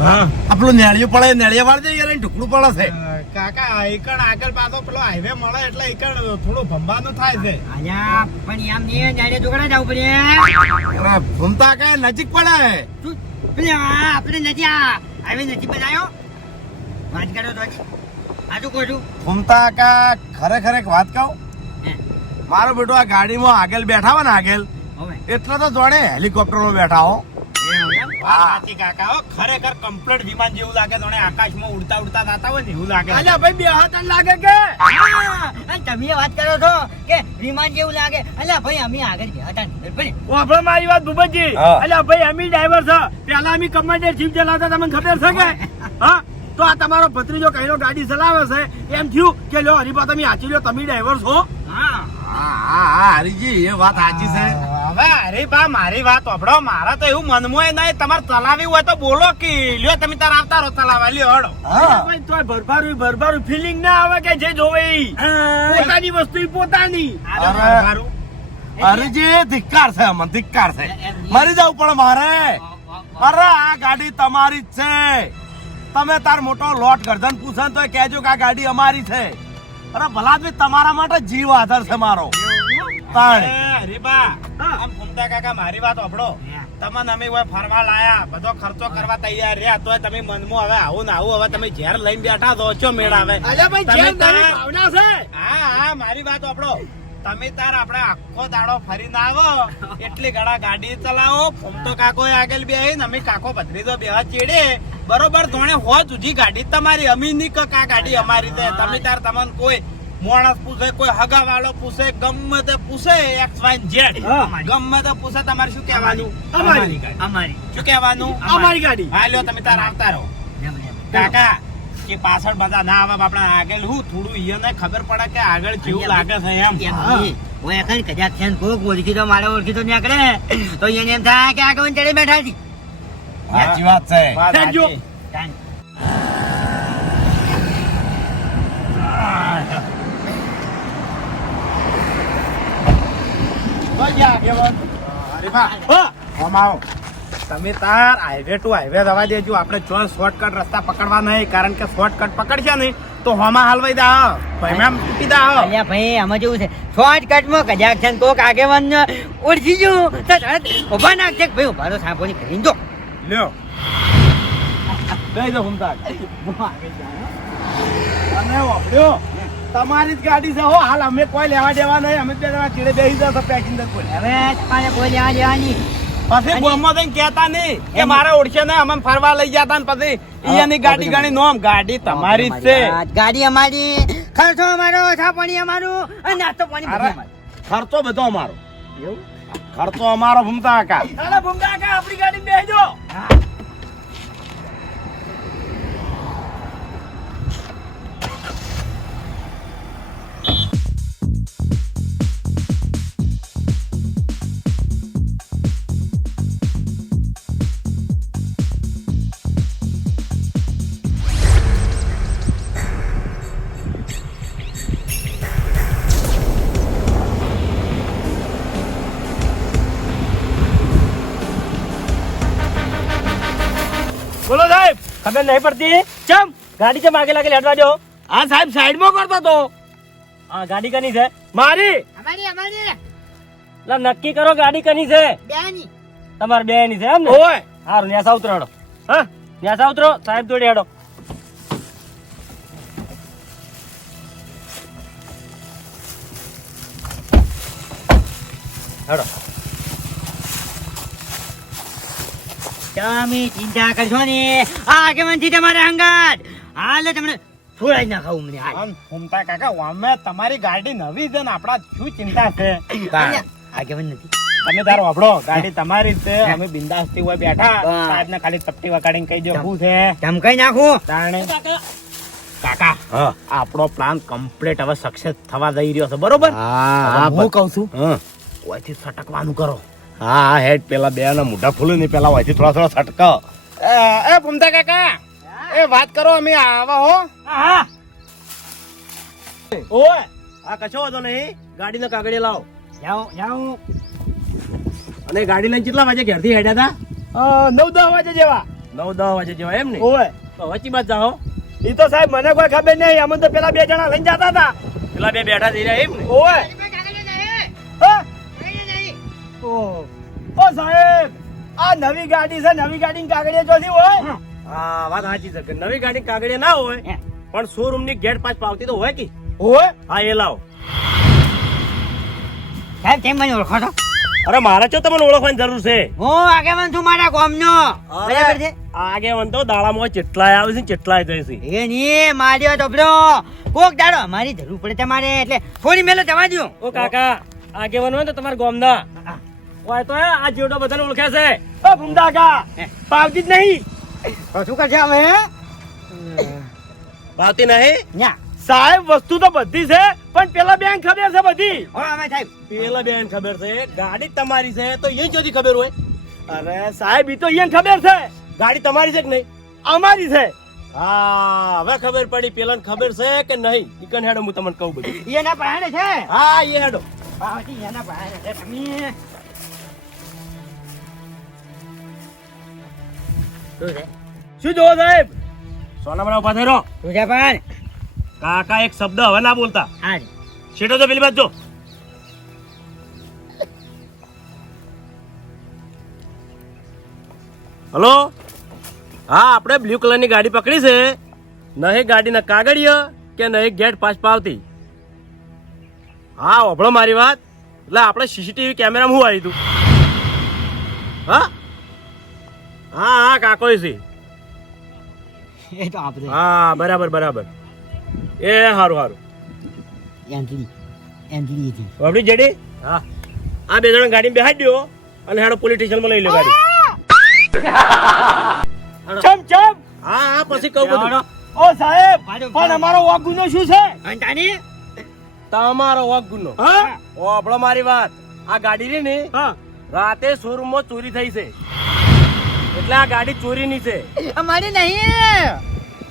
હા. આપણું નેળિયું પડે નેળિયા વાળ જઈએ અહીં ઢુકડું પડે છે. કાકા એકણ આગળ પાછો પેલો હાઈવે મળે એટલે એકણ થોડું ભંબાનું થાય છે. અહીંયા પણ એમ ને નેળિયા દુકાને જવું પડે. અરે ઘૂમતા કે નજીક પડે. આપણે નથી આ હાઈવે નથી બનાવ્યો વાત કરો તો આજુ કહું છું? ઘૂમતા કા ખરેખર એક વાત કહું? મારો બેટો આ ગાડીમાં આગળ બેઠા હોય ને આગળ હવે. એટલે તો જોડે હેલિકોપ્ટરમાં બેઠા હો? વાત સાચી કાકા હો ખરેખર કમ્પ્લીટ વિમાન જેવું લાગે જાણે આકાશમાં ઉડતા ઉડતા જાતા હોય ને એવું લાગે. ભાઈ બે હાથ લાગે કે? અને તમે વાત કરો છો કે વિમાન જેવું લાગે? અલ્યા ભાઈ અમે આગળ ગયા હતા ભલે. મારી વાત ભૂપતજી. અલ્યા ભાઈ અમે ડ્રાઈવર છે. પેલા અમે કમાન્ડર જીપ ચલાવતા તમને ખબર છે કે? હા. તો આ તમારો ભત્રીજો કઈનો ગાડી ચલાવે છે. એમ થયું કે લો હરીપા તમે આચી લ્યો તમે ડ્રાઈવર છો. હા. હા હા હા હરીજી એ વાત સાચી છે. હવે અરે બા મારી વાત ઓભળો મારા તો એવું મનમાં નહીં. તમારે ચલાવી હોય તો બોલો કે. લ્યો તમે તાર આવતા રહો ચલાવવા લ્યો હડો ભાઈ તો ભરભારું ભરભારું ફિલિંગ ના આવે કે જે જોવે ઈ? પોતાની વસ્તુ પોતાની. અરે. જે ધિક્કાર છે અમને ધિક્કાર છે. મરી જવું પણ મારે. અરે આ ગાડી તમારી જ છે. તમે તાર મોટો લોટ ગરદન પૂછે તો કહેજો કે આ ગાડી અમારી છે. અરે ભલા તમારા માટે જીવ આધાર છે મારો. કાકા મારી વાત સાંભળો. તમને અમે હોય ફરવા લાયા બધો ખર્ચો કરવા તૈયાર રહ્યા તોય તમે મનમાં હવે આવું ને આવું હવે તમે ઝેર લઈને બેઠા તો ઓછો મેળ આવે? હા હા મારી વાત સાંભળો. તમે તાર આપણે આખો દાડો ફરીને આવો એટલી ઘણા ગાડી ચલાવો ફમતો કાકો આગળ બે અમે કાકો ભત્રીજો બે ચેડે. બરોબર ધોણે હો જુદી ગાડી તમારી અમી ની કે ગાડી અમારી તમે તાર તમને કોઈ માણસ પૂછે કોઈ હગા વાળો પૂછે ગમે તે પૂછે એક્સ વાય ઝેડ ગમે તે પૂછે તમારે શું કહેવાનું? અમારી. અમારી શું કહેવાનું? અમારી. ગાડી. હા લ્યો તમે તાર આવતા રહો. કાકા કે પાછળ બધા ના આવે આપણા આગળ હું થોડું ઈયોને ખબર પડે કે આગળ કેવું લાગે છે એમ. હું. એકન કદાચ છે કોક ઓળખી તો મારે ઓળખી તો નીકળે. તો એને એમ થાય કે આગળ ચડી બેઠા છે. વાત છે વાત થેન્ક યુ. સાચી. તો જા, આગેવાન. હરીફા, હા આમ આવો. તમે તાર હાઈવે ટુ હાઈવે રવા દેજો. આપણે જો શોર્ટકટ રસ્તા પકડવા નહીં કારણ કે શોર્ટકટ પકડશે નહીં તો હોમાં હાલવાઈ દા ભાઈ મેમ તૂટી દા અલ્યા ભાઈ આમાં જેવું છે. શોર્ટકટમાં કજાક છે કોક આગેવાન ઓળખી તરત ઊભા નાખશે કે ભાઈ ઊભા તો સાંભળી કરીને જો. લ્યો. બેહી જાઓ ઘૂમતા અને વાપર્યો તમારી જ ગાડી છે હો. હાલ અમે કોઈ લેવા દેવા નહીં. અમે બે જણા ચીડે બેસી જશો પેસેન્જર કોઈ હવે તમારે કોઈ લેવા દેવાની. પછી ગોમમાં થઈને કહેતા નહીં કે મારા ઓળખે ને અમે ફરવા લઈ જતા ને પછી અહીંયાની ગાડી ગણી નોમ. ગાડી તમારી જ છે. ગાડી અમારી. ખર્ચો અમારો ઓછા પાણી અમારું અને નાસ્તો પાણી. ખર્ચો બધો અમારો. એવું? ખર્ચો અમારો ભૂમતા કાકા. ભૂમતા કા કાકા આપણી ગાડી બેસજો ખબર નહીં પડતી? ચમ ગાડી ચમ આગે લાગે લેટવા દો. આ સાહેબ સાઈડમાં કરતો તો. હા ગાડી કની છે. મારી. અમારી અમારી લા નક્કી કરો ગાડી કની છે. બેની. તમાર બેની છે એમ ને? ઓય. હારું ન્યાસા ઉતરો હેડો. હા ન્યાસા ઉતરો સાહેબ જોડે હેડો. હેડો. તમે ચિંતા કરશો ને આ આગેવાનથી તમારા અંગાત હાલ તમને છોડાઈ ના ખાવું મને હાલ. આમ ઘૂમતા કાકા અમે તમારી ગાડી નવી છે ને આપણા શું ચિંતા છે? આગેવાન નથી. તમે તારો વાપરો ગાડી તમારી છે. અમે બિંદાસથી હોય બેઠા. સાહેબ ને ખાલી ચપટી વગાડીને કહી દો શું છે. ધમકાઈ નાખું. તાણે કાકા? હા. આપણો પ્લાન કમ્પ્લીટ હવે સક્સેસ થવા જઈ રહ્યો છે બરોબર? હા હું કહું છું કોઈથી સટકવાનું કરો. હા હા હેડ પેલા બે ના મોઢા ખુલે ને પેલા હોયથી થોડા થોડા છટકાવ એ, એ ભૂમતા કાકા એ વાત કરો અમે આવા હો. હા. ઓય આ કશો વાંધો નહીં. ગાડીનો કાગળિયા લાવો. જાઓ જાઓ અને ગાડી લઈને કેટલા વાગે ઘેરથી હેડ્યા હતા નવ દસ વાગે જેવા. નવ દસ વાગે જેવા એમ ને? ઓય. તો વચ્ચી બાદ જાઓ. એ તો સાહેબ મને કોઈ ખબર નહીં અમે તો પેલા બે જણા લઈને જતા હતા પેલા બે બેઠા થઈ રહ્યા એમ ને? ઓય. ઓ સાહેબ આ નવી ગાડી છે નવી ગાડી કાગળિયા ચોથી હોય? હા. વાત સાચી છે નવી ગાડી કાગળિયા ના હોય પણ શોરૂમની ગેટ પાછ પાવતી તો હોય કે? હોય? હા એ લાવો. સાહેબ કેમ મને ઓળખો છો? અરે મારે છો તમને ઓળખવાની જરૂર છે? હું આગેવાન છું મારા ગામનો. બરાબર છે? આગે વંતો દાડામાં ચેટલાય આવે છે ચેટલાય જાય છે. એ ની માર્યો તબલો કોક દાડો અમારી જરૂર પડે તમારે એટલે થોડી મેલો જવા દો ઓ કાકા આગેવાન હોય તો તો તમારા ગામના. હોય તો આ જેવડો બધાને ઓળખે છે. ઓ ભૂમતા કા પાવતી જ નહીં. શું કરશે હવે? પાવતી નહીં? ન્યા. સાહેબ વસ્તુ તો બધી છે પણ પેલા બેન ખબર છે બધી. સાહેબ. પેલા બેન ખબર છે ગાડી તમારી છે તો એ જોતી ખબર હોય. અરે સાહેબ ઈ તો અહીંયા ખબર છે. ગાડી તમારી છે કે નહીં? અમારી છે. હા હવે ખબર પડી પેલા ખબર છે કે નહીં? ઈકન હેડો હું તમને કહું બધું. એના પાણે છે? હા એ હેડો. પાવતી એના પાણે છે તમે શું જોવો સાહેબ? સોનામરા ઊભા થઈ રહો. છે કાકા એક શબ્દ હવે ના બોલતા. હા શેઠો તો પેલી બાજુ હલો? હા આપણે બ્લુ કલરની ગાડી પકડી છે. નહીં ગાડીના કાગળિયા કે નહીં ગેટ પાસ પાવતી. હા ઓભળો મારી વાત. એટલે આપણે સીસીટીવી કેમેરામાં હું આવી તું હા? હા હા કાકો છે એ તો આપણે. હા બરાબર બરાબર. એ હારું હારું. એન્ટલી એન્ટલી હતી આપણી જડી? હા. આ બે જણા ગાડી બેહાડી દો અને હેડો પોલીસ સ્ટેશનમાં લઈ લો ગાડી. ચમ ચમ. હા હા પછી કહું બધું. ઓ સાહેબ મારો પણ અમારો વાગુનો શું છે? અંટાની તમારો વક ગુનો? હા. ઓ આપણો મારી વાત. આ ગાડી રહી ને હા. રાતે શોરૂમમાં ચોરી થઈ છે. એટલે આ ગાડી ચોરીની છે. અમારી નહીં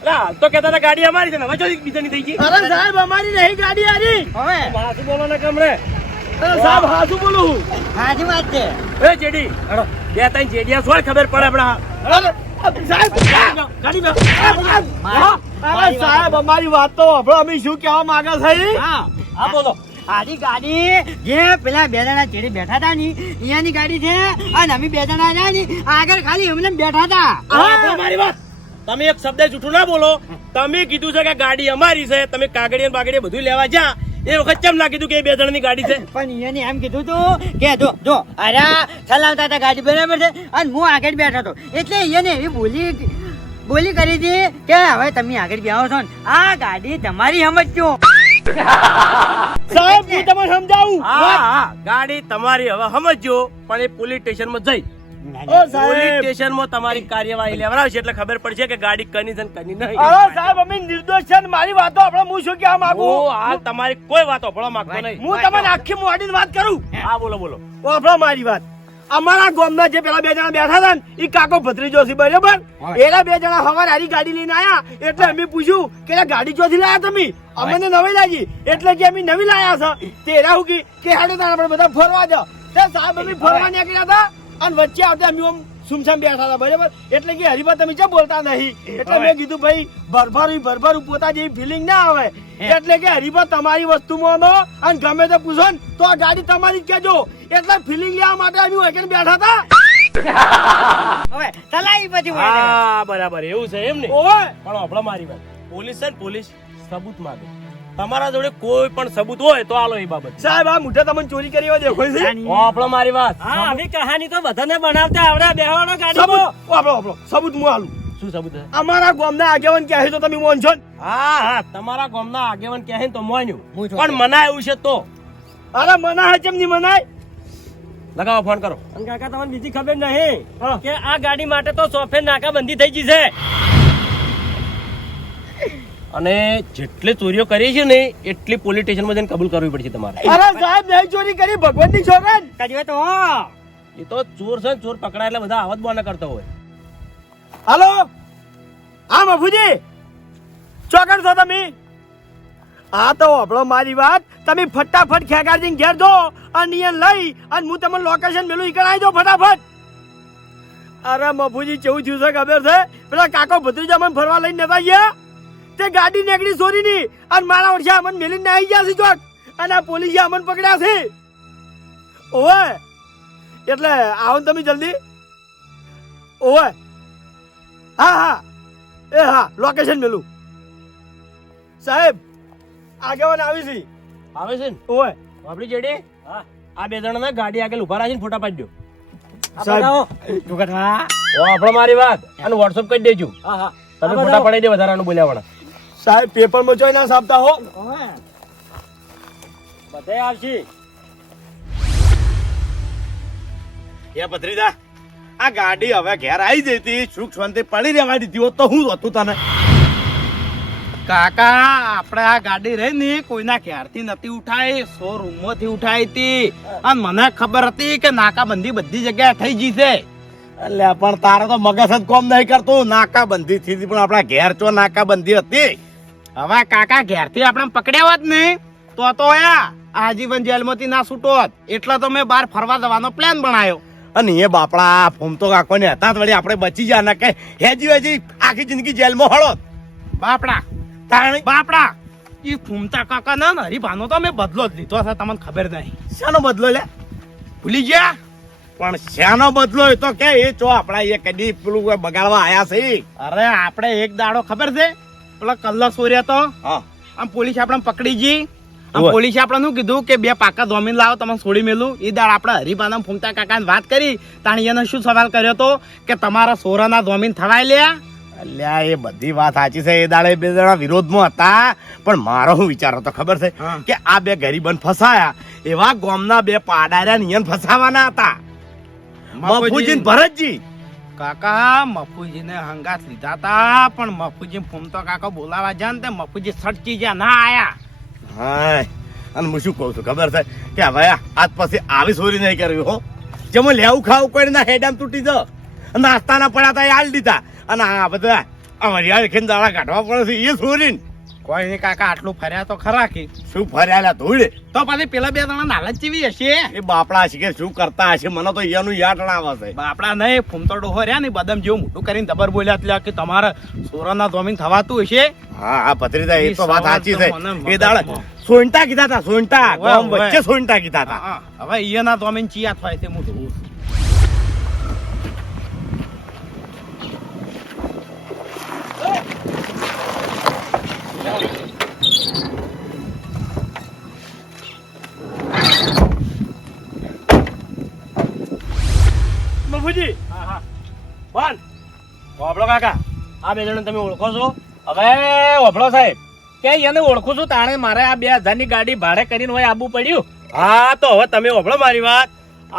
હાલ તો કેતા હતા ગાડી અમારી છે ને હવે ચોરી બીજાની થઈ ગઈ. અરે સાહેબ અમારી નહીં ગાડી આરી હવે? મારાથી બોલો ને કમરે. અરે સાહેબ હાસુ બોલું હું. સાચી વાત છે. એ જેડી હેડો બે ત્રણ જેડિયા શું ખબર પડે આપણા? સાહેબ ગાડી બે અરે સાહેબ અમારી વાત તો આપણે અમે શું કહેવા માંગે છે? હા. હા બોલો. આની ગાડી જે પેલા બે જણા ચેડે બેઠા હતા ની અહીંયાની ગાડી છે અને અમે બે જણા રહ્યા ની આગળ ખાલી અમને બેઠા હતા. હા મારી વાત. તમે એક શબ્દ જૂઠું ના બોલો. તમે કીધું છે કે ગાડી અમારી છે તમે કાગળિયા ને બાગડિયા બધું લેવા જા એ વખત કેમ ના કીધું કે બે બે જણની ગાડી છે? પણ એને એમ કીધું તું કે જો જો અરે ચલાવતા હતા ગાડી બરાબર છે અને હું આગળ બેઠો હતો. એટલે એને એવી બોલી બોલી કરી હતી કે હવે તમે આગળ બેહો છો ને. આ ગાડી તમારી સમજજો હું તમને સમજાવું? હા હા ગાડી તમારી હવે સમજજો પણ એ પોલીસ સ્ટેશનમાં જઈ. પોલીસ સ્ટેશનમાં તમારી કાર્યવાહી લેવડાવશે એટલે ખબર પડશે કે ગાડી કની છે કની નહીં. અરે સાહેબ અમે નિર્દોષ છે મારી વાતો આપણે હું શું કહેવા માંગુ? હાલ તમારી કોઈ વાતો ઓભળવા માંગતો નહીં. હું તમને આખી મોડી વાત કરું? હા બોલો બોલો. ઓભળો મારી વાત. અમારા ગામના જે પેલા બે જણા બેઠા હતા ને એ કાકો ભત્રીજો છે બરાબર એના બે જણા હવાર હારી ગાડી લઈને આયા એટલે અમે પૂછ્યું કે ગાડી ચોથી લાયા તમે? અમને નવી લાગી. એટલે કે અમે નવી લાયા છે. તે એના હું કે હાડે તારા બધા ફરવા જાઓ. તે સાહેબ અમે ફરવા નીકળ્યા હતા અને વચ્ચે આવતા અમે સુમસામ બેઠા હતા બરાબર? એટલે કે હરિભા તમે જે બોલતા નહીં? એટલે મેં કીધું ભાઈ ભરભરું ભરભરું પોતા જેવી ફિલિંગ ના આવે. એટલે કે હરિભા તમારી વસ્તુમાં અને ગમે તે પૂછો ને તો આ ગાડી તમારી જ કેજો એટલે ફિલિંગ લેવા માટે આવી હોય કે બેઠા હતા? હવે તલાઈ પછી હા બરાબર એવું છે એમ ને? ઓય પણ આપણા મારી વાત. પોલીસ છે ને પોલીસ સબૂત માંગે. તમારા જોડે કોઈ પણ સબૂત હોય તો આલો એ બાબત. સાહેબ આ મુઠે તમને ચોરી કરી હોય દેખો છે. આપણો મારી વાત. હા આવી કહાની તો બધાને બનાવતા આવડે બેહવાનો ગાડી સબૂત આપણો આપણો સબૂત હું આલું. શું સબૂત છે અમારા ગામના આગેવાન કહે તો તમે મોન છો હા હા તમારા ગામના આગેવાન કહે તો મોન્યું હું છું. પણ મનાય એવું છે તો? અરે મનાય કેમ નહીં મનાય? લગાવો ફોન કરો. અને કાકા તમને બીજી ખબર નહીં કે આ ગાડી માટે તો સોફેર નાકાબંધી થઈ ગઈ છે. અને જેટલી ચોરીઓ કરી છે ને એટલી પોલીસ સ્ટેશનમાં જઈને કબૂલ કરવી પડશે તમારે. અરે સાહેબ નહીં ચોરી કરી ભગવાનની છોકરા કરજો તો એ તો ચોર છે ને ચોર પકડાય એટલે બધા આવત બોના કરતા હોય. હાલો? હા મફુજી. ચોકડ છો તમે? હા તો આપણો મારી વાત. તમે ફટાફટ ખેગારજી ઘેર જો અને અહીંયા લઈ અને હું તમને લોકેશન મેલું ઈ કરાવી દો ફટાફટ. અરે મફુજી કેવું થયું છે ખબર છે? પેલા કાકો ભત્રીજા મને ફરવા લઈને નતા ગયા? તે ગાડી નીકળી ચોરીની અને મારા વર્ષે અમન મેલીને આવી ગયા છે ચોક અને આ પોલીસે અમન પકડ્યા છે. ઓવે. એટલે આવો ને તમે જલ્દી. ઓવે. હા હા. એ હા. લોકેશન મેલું. સાહેબ આગેવાન આવી છે. આવે છે ને? ઓવે. આપણી જેડી? હા. આ બે જણા ગાડી આગળ ઊભા રાખીને ફોટા પાડજો સાહેબ. ઓ આપણો મારી વાત. અને વોટ્સઅપ કરી દેજો. હા હા. તમે ફોટા પડાઈ દે વધારાનું બોલ્યા વાળા. સાહેબ પેપરમાં જોઈ ના સાપતા હો. બધે આવશે. એ ભત્રીજા આ ગાડી હવે ઘેર આવી જતી સુખ શાંતિ પડી રહેવા દીધી હોત તો હું હતું તને? કાકા આપણે આ ગાડી રહી ને કોઈના ઘેરથી નથી ઉઠાઈ શોરૂમમાંથી ઉઠાઈ હતી. અને મને ખબર હતી કે નાકાબંધી બધી જગ્યાએ થઈ ગઈ છે. એટલે પણ તારે તો મગજ જ કોમ નહીં કરતું નાકાબંધી થી પણ આપણા ઘેર ચો નાકાબંધી હતી. હવે કાકા ઘેરથી આપણે પકડ્યા હોત ને તો તો યા આજીવન જેલમાંથી ના છૂટો હોત એટલે તો મેં બહાર ફરવા જવાનો પ્લાન બનાવ્યો. અને એ બાપડા ફોમ તો કાકો ને હતા વળી આપણે બચી ના કઈ હેજી હેજી આખી જિંદગી જેલમાં હળો બાપડા તાણી. બાપડા એ ફૂમતા કાકા ના હરીભાનો તો મેં બદલો જ લીધો છે તમને ખબર નહીં. શાનો બદલો લે? ભૂલી ગયા? પણ શાનો બદલો એ તો કે એ ચો આપણા એ કદી પેલું બગાડવા આયા છે? અરે આપણે એક દાડો ખબર છે? પેલા કલ્લો સોર્યા તો. આમ પોલીસ આપણે પકડી આમ પોલીસે આપણે શું કીધું કે બે પાકા જમીન લાવો તમે છોડી મેલું. એ દાડ આપણે હરિભાના ફૂમતા કાકાને વાત કરી. તાણી એને શું સવાલ કર્યો હતો કે તમારા સોરાના જમીન થવાય લ્યા? અલ્યા એ બધી વાત સાચી છે. એ દાડે બે જણા વિરોધમાં હતા. પણ મારો હું વિચાર હતો ખબર છે કે આ બે ગરીબન ફસાયા. એવા ગોમના બે પાડાર્યા નિયન ફસાવાના હતા. મફુજી ભરતજી. કાકા, મફુજીને હંગાત લીધા તા પણ મફુજી ફૂમતો કાકા બોલાવા જાય ને તે મફુજી સટકી જ્યાં ના આયા. હાય, અને હું શું કહું છું, ખબર છે? કે હવે આજ પછી આવી ચોરી નહીં કરવી, હો. જેમ લેવું ખાવું કોઈ ના હેડામ તૂટી જ. નાસ્તાના પડ્યા હતા એ આલ દીધા. અને આ બધા અમારી ખીન દાળા કાઢવા પડે છે, એ ચોરી કોઈ નહીં કાકા આટલું ફર્યા તો ખરા કે. શું ફર્યા ધૂળ? તો પછી પેલા બે જણા નાલચ જેવી હશે. એ બાપડા કે શું કરતા હશે? મને તો એનું યાદ આવે છે. બાપડા નહીં ફૂમતો ડોહો રહ્યા ને બદમ જેવું મોટું કરીને દબર બોલ્યા એટલે કે તમારે સોરાના ધોમીન થવાતું હશે. હા હા પત્રીતા એ તો વાત સાચી છે. એ દાળ સોંટા કીધા હતા સોંટા વચ્ચે સોંટા કીધા હતા. હવે ઈયાના ધોમીન ચિયા થાય છે હું બોલ. ઓબળો કાકા આ બે જણ તમે ઓળખો છો? હવે ઓફળો સાહેબ. કે એને ઓળખું છું તાણે મારે આ બે હજારની ગાડી ભાડે કરીને હોય આબુ પડ્યું. હા તો હવે તમે ઓભળો મારી વાત.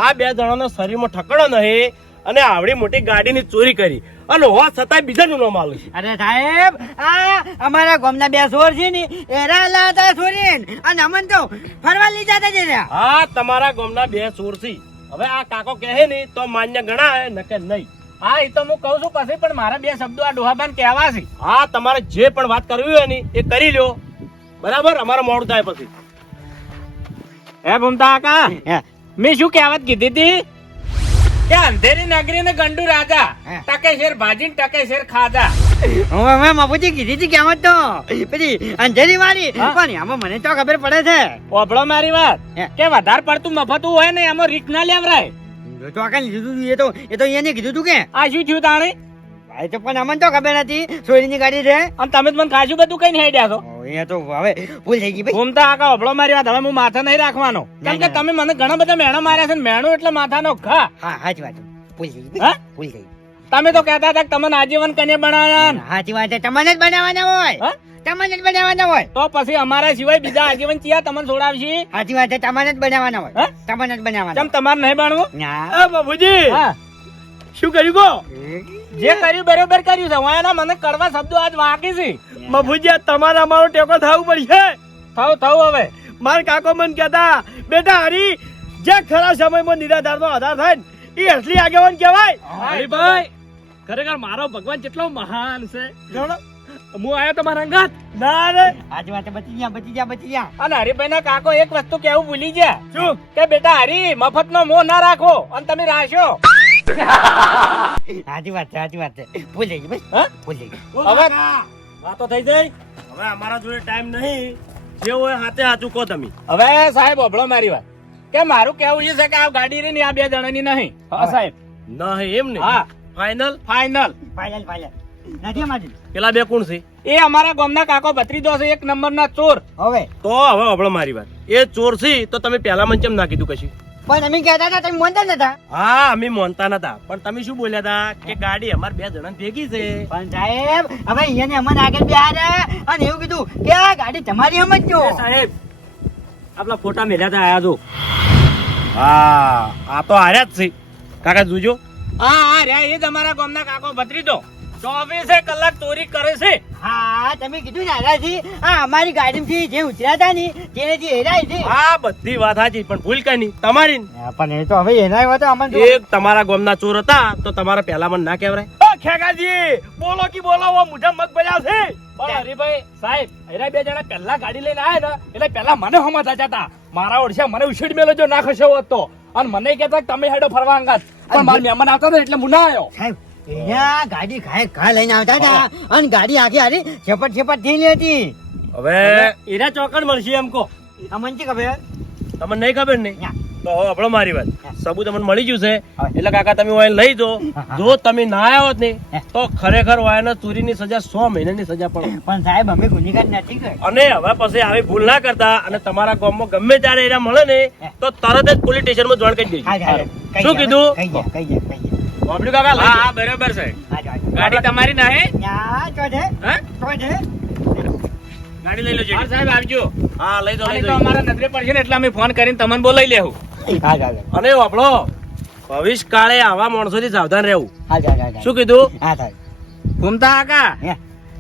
આ બે જણાનો શરીરમાં ઠકડો નહીં અને આવડી મોટી ગાડીની ચોરી કરી. અને હોવા છતાંય બીજાનું નામ આલું છે. અરે સાહેબ આ અમારા ગામના બે સોર છે ને એરા લાતા સોરી અને અમન તો ફરવા લઈ જતા જ રહ્યા. હા તમારા ગામના બે ચોરસી હવે આ કાકો કહે ને તો માન્ય ગણાય નકે નહીં. હા એ તો હું કહું છું પછી પણ મારા બે શબ્દો આ ડોહાબાન કહેવા છે. હા તમારે જે પણ વાત કરવી હોય ને એ કરી લ્યો. બરાબર? અમારે મોડું થાય પછી. હે ભૂમતા કાકા? મેં શું કહેવત કીધી હતી? કે અંધેરી નગરી ને ગંડુ રાજા હે. ટકે શેર ભાજી ને ટકે શેર ખાધા હવે મેં મફુજી કીધી હતી કહેવત તો. પછી અંધેરી મારી પણ આમાં મને તો ખબર પડે છે. ઓભળો મારી વાત. કે વધારે પડતું મફતું હોય ને એમાં રીક ના લેવરાય. તો આકાને લીધું એ તો એ તો એને કીધું તું કે? આ શું થયું તાણે? ભાઈ તો પણ અમને તો ખબર નથી. સોરીની ગાડી છે. અને તમે મને ખાસું બધું કઈ નહીં છો. અહીંયા તો હવે ભૂલ થઈ ગઈ ભાઈ. ઘૂમતા આકા ઓભળો મારી વાત હવે હું માથા નહીં રાખવાનો. કારણ કે તમે મને ઘણા બધા મેણો માર્યા છે ને મેણું એટલે માથાનો ઘા. હા સાચી વાત. ભૂલ થઈ ગઈ હા? ભૂલ થઈ તમે તો કહેતા હતા કે તમને આજીવન કન્યા બનાવ્યા હાચી વાત છે. તમને જ બનાવવાના હોય. હા? તમને જ બનાવવાના હોય. તો પછી અમારા સિવાય બીજા આજીવન ચિયા તમને છોડાવશે? સાચી વાત છે તમને જ બનાવવાના હોય? તમને જ બનાવવાના કેમ તમારે નહીં બનવું ના. એ બાબુજી હા. શું કર્યું કો જે કર્યું બરોબર કર્યું છે. વાયના મને કડવા શબ્દો આજ વાંકી છે. બાબુજી તમારે અમારો ટેકો થવું પડશે થવું થવું હવે. માર કાકો મન કહેતા બેટા હરી જે ખરા સમયમાં નિરાધારનો આધાર થાય ને એ અસલી આગેવાન કહેવાય. હરીભાઈ ખરેખર મારો ભગવાન કેટલો મહાન છે. જાણો? હું આયો તમારા અંગાત? ના રે. આજ વાતે બચી ગયા બચી ગયા બચી ગયા. અને હરીભાઈ ના કાકો એક વસ્તુ કેવું ભૂલી ગયા? શું? કે બેટા હરી મફત નો મોહ ના રાખો અને તમે રાખ્યો સાચી વાત છે સાચી વાત છે. ભૂલ ગઈ ભાઈ હા? ભૂલી ગઈ. હવે વાતો થઈ જાય? હવે અમારા જોડે ટાઈમ નહીં. જે હોય હાથે હાચું કહો તમે. હવે સાહેબ ઓભળો મારી વાત. કે મારું કેવું એ છે કે આ ગાડી રહી ને આ બે જણાની નહીં? હા સાહેબ. નહીં એમ ને? હા. ફાઇનલ ફાઇનલ ફાઇનલ ફાઇનલ પેલા બે કોણ છે? એ અમારા ગામના કાકો ભત્રીજો છે એક નંબરના ચોર. હવે? તો હવે હબળો મારી વાત. એ ચોર છે તો તમે પહેલા મને કેમ ના કીધું કશું? પણ અમે કહેતા હતા તમે મોનતા નતા. હા અમે મોનતા નતા. પણ તમે શું બોલ્યા હતા? કે ગાડી અમાર બે જણા ભેગી છે. પણ સાહેબ હવે અહીંયા અમને આગળ બેહાડ્યા અને એવું કીધું કે આ ગાડી તમારી એમ જ જો. સાહેબ આપલા ફોટા મેલ્યા હતા આયા જો. હા આ તો આર્યા જ છે. કાકા જોજો. હા હા રહ્યા એ જ અમારા ગામના કાકો ભત્રીજો. ચોવીસે કલાક ચોરી કરે છે? હા તમે કીધું ને આ અમારી ગાડીમાંથી જે ઉતર્યા હતા ને તેને જે હેરાય છે. હા બધી વાત સાચી પણ ભૂલ કઈ નહીં તમારી પણ એ તો હવે એના એવા તો અમને એક તમારા ગામના ચોર હતા તો તમારા પહેલા મને ના કહેવાય ઓ ખેગાજી બોલો કી બોલો ઓ મુઢા મગ બજા છે. પણ હરીભાઈ સાહેબ હેરા બે જણા પહેલા ગાડી લઈને આયા ને એટલે પહેલા મને હમતા જતા મારા ઓળશે મને ઉછીડ મેલો જો ના ખસ્યો હોત અને મને કહેતા તમે હેડો ફરવા અંગાત. પણ મારા મહેમાન આવતા હતા એટલે મુના ના આવ્યો સાહેબ અહીંયા ગાડી ખાય ઘા લઈને આવતા હતા. અને ગાડી આખી હારી છેપટ છેપટ થયેલી હતી. હવે એના ચોકડ મળશે એમ કહો. અમને શી ખબર? તમને નહીં ખબર ને? તો હવે આપણો મારી વાત. સબૂત તમને મળી ગયું છે. એટલે કાકા તમે ઓઇલ લઈ જો જો તમે ના આવ્યા હોત ને તો ખરેખર વાયના ચોરીની સજા સો મહિનાની સજા પડે. પણ સાહેબ અમે ગુનેગાર નથી કરે અને હવે પછી આવી ભૂલ ના કરતા અને તમારા ગામમાં ગમે ત્યારે એના મળે ને તો તરત જ પોલીસ સ્ટેશનમાં જોઈન કરી દેજો. શું કીધું? વાપર્યું કાકા હા. હા બરાબર છે. ગાડી તમારી ના હે ના, તો છે, હા તો છે. ગાડી લઈ લેજો હા, સાહેબ આવજો હા લઈ દો લઈ દો અમારા નજરે પડશે ને એટલે અમે ફોન કરીને તમને બોલાવી લેવું હા, હા. અને વાપરો ભવિષ્ય કાળે આવા માણસોથી સાવધાન રહેવું હા, હા. શું કીધું હા, સાહેબ. ઘૂમતા આગા હે.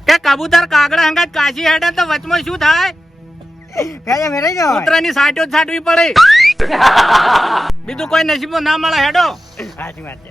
કે કબૂતર કાગડા હંગાત કાશી હેડે તો વચમાં શું થાય. કૂતરાની સાટો જ સાટવી પડે બીજું કોઈ નસીબો ના મળે હેડો સાચી વાત છે